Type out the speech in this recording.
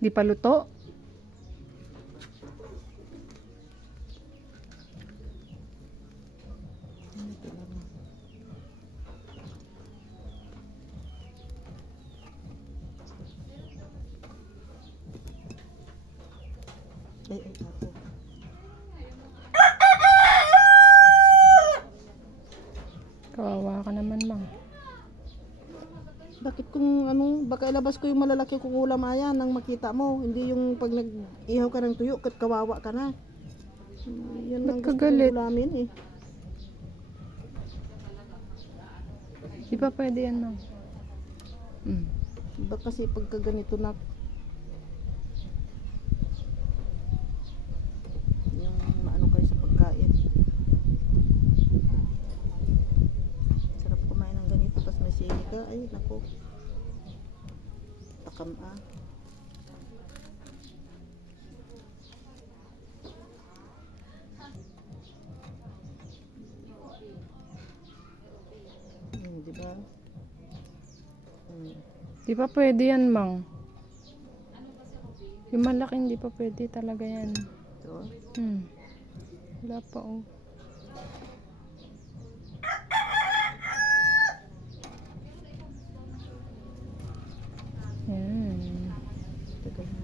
Di pa luto? Ako. Kawawa ka naman, Mang. Bakit kung ano, baka ilabas ko yung malalaki kong ulam ayan nang makita mo. Hindi yung pag nag-ihaw ka ng tuyo, kawawa ka na. Yan Ba't ang ka gusto kong galit? ulamin eh. Di pa pwede yan, Mang. Iba kasi pagka ganito na yung maano kayo sa pagkain. Sarap kumain ng ganito tapos may sili ka. Ay nako. Takam ah. Diba? Di pa pwede yan, Mang. Yung malaking di pa pwede talaga yan. Ito. Wala pa, oh. Yan. Tagal na.